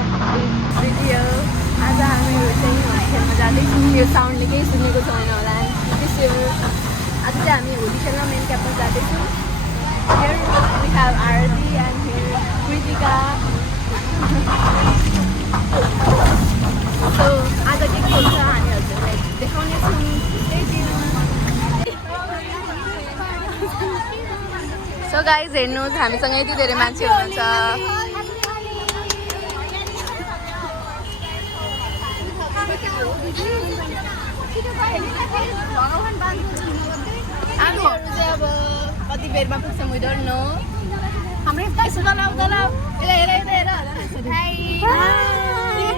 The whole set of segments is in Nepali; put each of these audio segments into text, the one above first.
भिडियो आज हामीहरू चाहिँ होली खेल्न जाँदैछौँ यो साउन्डले केही सुनेको छैन होला आज चाहिँ हामी होली खेल्न मेन क्याम्पस जाँदैछौँ Here we have Arati and here Kritika So आज के हुन्छ हामीहरूलाई देखाउनेछौँ So guys हेर्नुहोस् हामीसँग यति धेरै मान्छे हुनुहुन्छ हामीहरू चाहिँ अब कति बेरमा पुग्छौँ we don't know हाम्रो यसो दलाउ हेर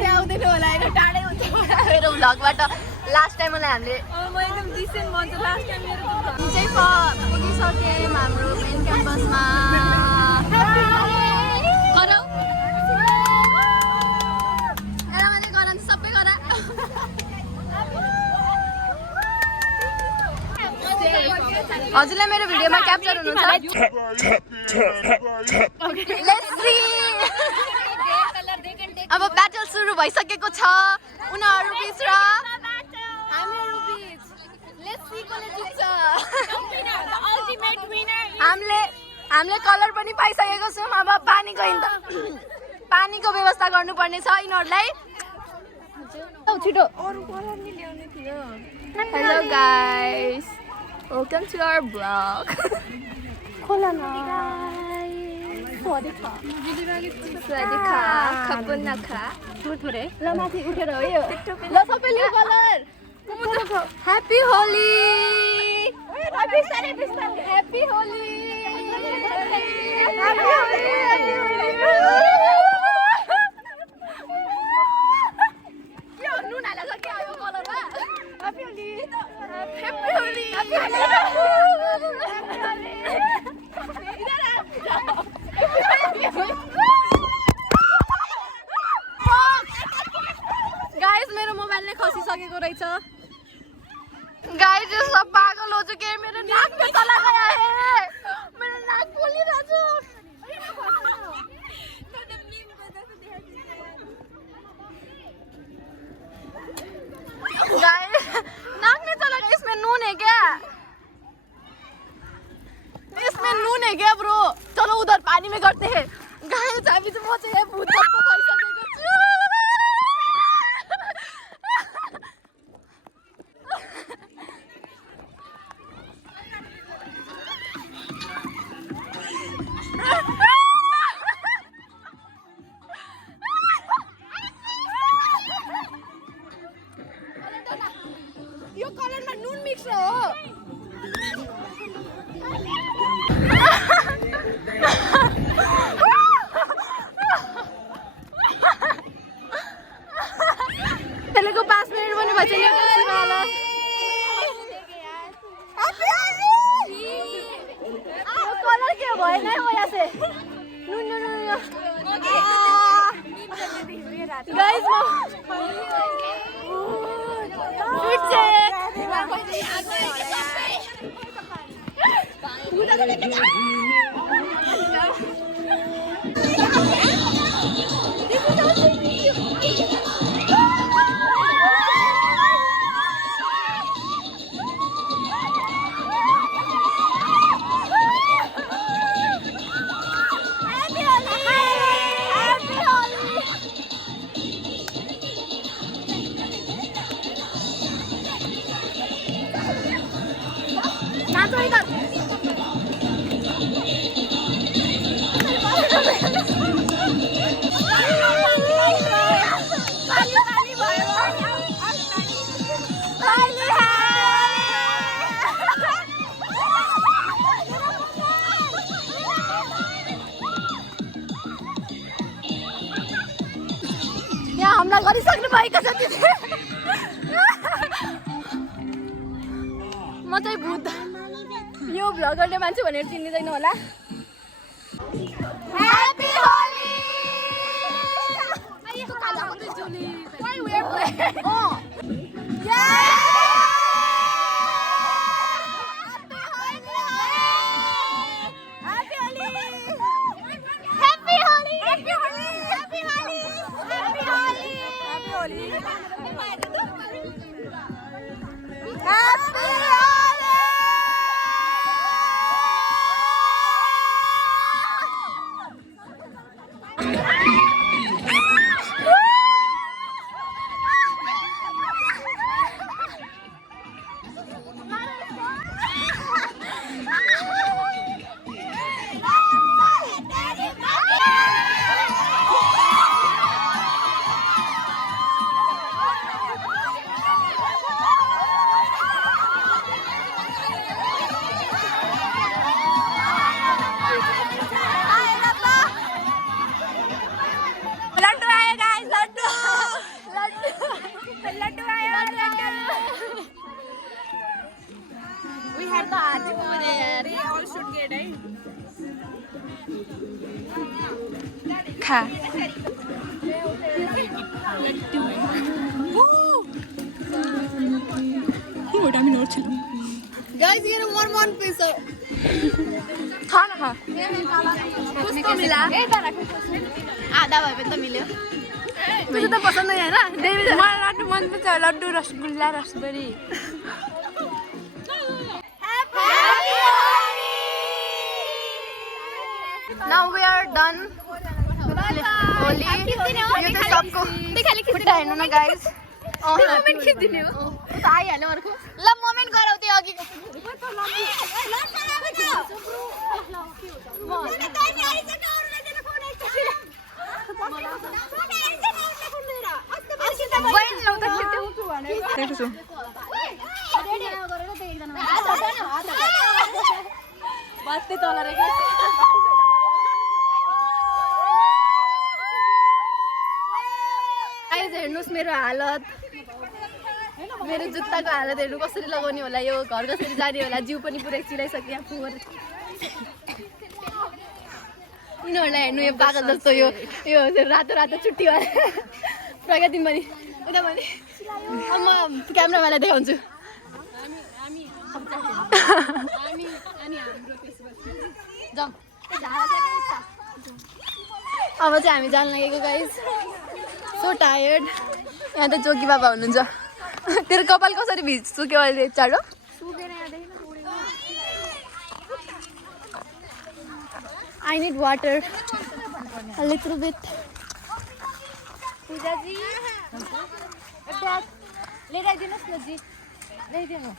आउँदैन होला होइन टाढै हुन्छ मेरो भ्लगबाट लास्ट टाइम मलाई हामीले चाहिँ पुगिसक्यौँ हाम्रो मेन क्याम्पसमा सबै गरा हजुरलाई मेरो भिडियोमा क्याप्चर हुनुहुन्छ अब ब्याटल सुरु भइसकेको छ उनीहरू बीच र हामीहरू बीच लेट्स सी कोले जित्छ हामीले कलर पनि पाइसकेको छौँ अब पानीको व्यवस्था गर्नुपर्ने छ यिनीहरूलाई छिटो hello guys welcome to our blog खोला न ल माथि उठेर हो यो ल सबैले colour happy Holi happy Holi guys मेरो मोबाइलले खसिसकेको रहेछ गाइस यो सब पागल हो चुके मेरो नाक में चला गया है मेरो नाक पोलिरहेछ गाइस नाक में चला गया इसमें नून है क्या इसमें नून है क्या ब्रो चलो उधर पानी में करते हैं गाइस अभी तो मुझे ये भूत जस्तो भइसकेको छु यो कलरमा नुन मिक्स हो त्यसको 5 मिनेट पनि भएछ नि कलर के भएन हो यासे नुन गाइस यहाँ हमला गरिसक्नु भएको छ म चाहिँ भूत यो भ्लगरले मान्छे भनेर चिन्दिदैन होला ह्यापी होली आइको काला मात्रै जुली why we are playing Happy Holi! Holi Happy We had the artist over there. They all should get it. Kha. Guys, here one piece. खाना खा किसको मिला आधा भए पनि त मिल्यो तुझे त पसन्द नहीं है ना मलाई लड्डु मन पर्छ laddu rasgulla raspberry Now we are done Holi यो चाहिँ सबको खुट्टा हेर्नु न गाइस मोमेन्ट खिच्दिने हो त आइहाल्यो अर्को ल मोमेन्ट गराउ त्यो अघि हेर्नुस् मेरो हालत मेरो जुत्ताको हालत हेर्नु कसरी लगाउने होला यो घर कसरी जाने होला जिउ पनि पुरै चिराइसक्यो फोहोर यिनीहरूलाई हेर्नु यो पागल जस्तो यो रातो रातो चुट्टी वाला प्रगति पनि यता पनि म क्यामेरामानलाई देखाउँछु अब चाहिँ हामी जान लागेको गाइस सो टायर्ड यहाँ त जोगी बाबा हुनुहुन्छ तेरो कपाल कसरी सुक्यो अहिले चाँडो I need water a little bit पूजा जी ले आइदिनुस् न जी ल्याइदिनु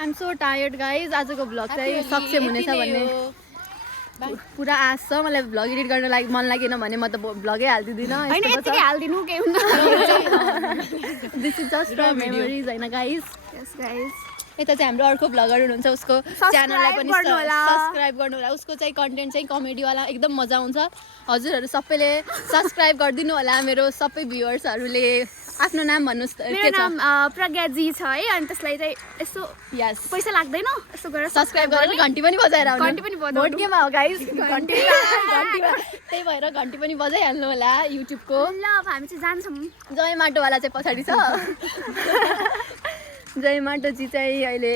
I'm so tired guys आजको भ्लग चाहिँ सक्सेस हुनेछ भन्ने पुरा आश छ मलाई भ्लग एडिट गर्न मन लागेन भने म त भ्लगै हाल्दिदिन हैन यतिकै हाल्दिनु के हुन्न this is just for memories हैन गाइस यस गाइस यता चाहिँ हाम्रो अर्को भ्लगर हुनुहुन्छ उसको च्यानललाई पनि सब्स्क्राइब गर्नु होला उसको चाहिँ कन्टेन्ट चाहिँ कमेडी वाला एकदम मजा आउँछ हजुरहरु सबैले सब्स्क्राइब गरिदिनु होला मेरो सबै भ्युअर्सहरुले आफ्नो नाम भन्नुस् के छ नाम प्रज्ञा जी छ है अनि त्यसलाई चाहिँ यसो यस पैसा लाग्दैन यसो गरेर सब्स्क्राइब गरेर घण्टी पनि बजाएर आउनु घण्टी पनि बजाउनु भोट गेममा हो गाइस घण्टी त्यही भएर घण्टी पनि बजाइहाल्नु होला युट्युबको ल अब हामी चाहिँ जान्छौँ जय माटो वाला चाहिँ पछाडी छ जय माटो जी चाहिँ अहिले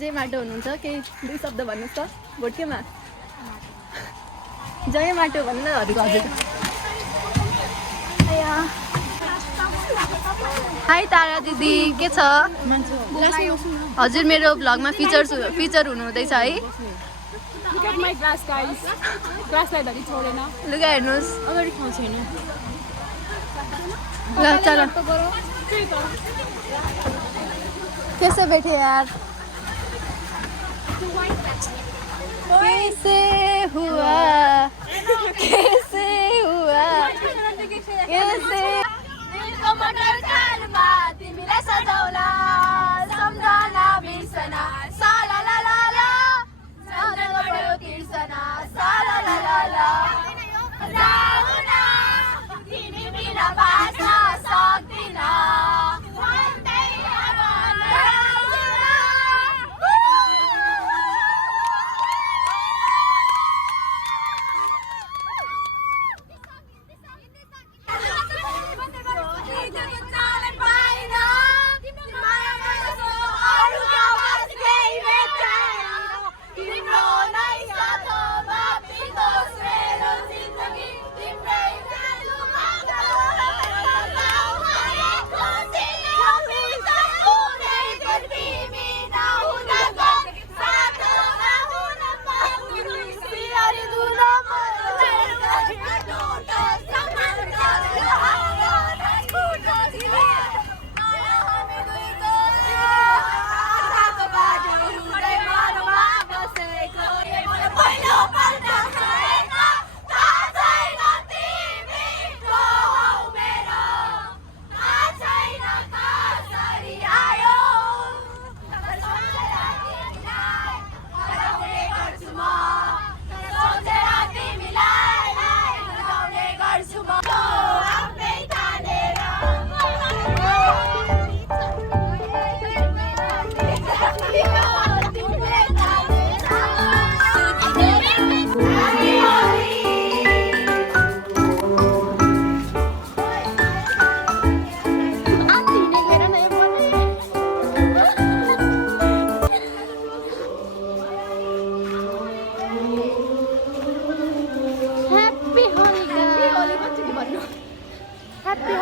जय माटो हुनुहुन्छ केही दुई शब्द भन्नुस् त भोट गेममा जय माटो भन्नु न हजुर हाई तारा दिदी के छ हजुर मेरो भ्लगमा फिचर हुनुहुँदैछ है लुगा हेर्नुहोस् ल चल कैसे बैठे यार कैसे हुआ कैसे मटर चालमा तिमीलाई सजाउला सम्झना बिर्सना साला ला ला ला सम्झना बढ्यो तिर्सना साला ला ला ला जाउना तिमी बिना बाँच्न सक्दिन भन्दै अब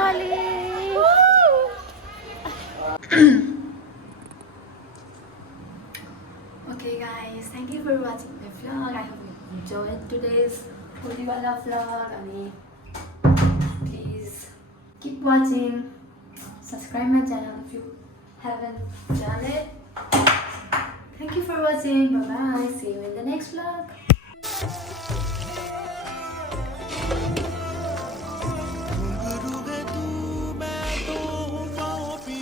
Diwali! Okay guys, thank you for watching my vlog. I hope you enjoyed today's Holiwala vlog. Please keep watching. Subscribe my channel if you haven't done it. Thank you for watching. Bye bye. See you in the next vlog.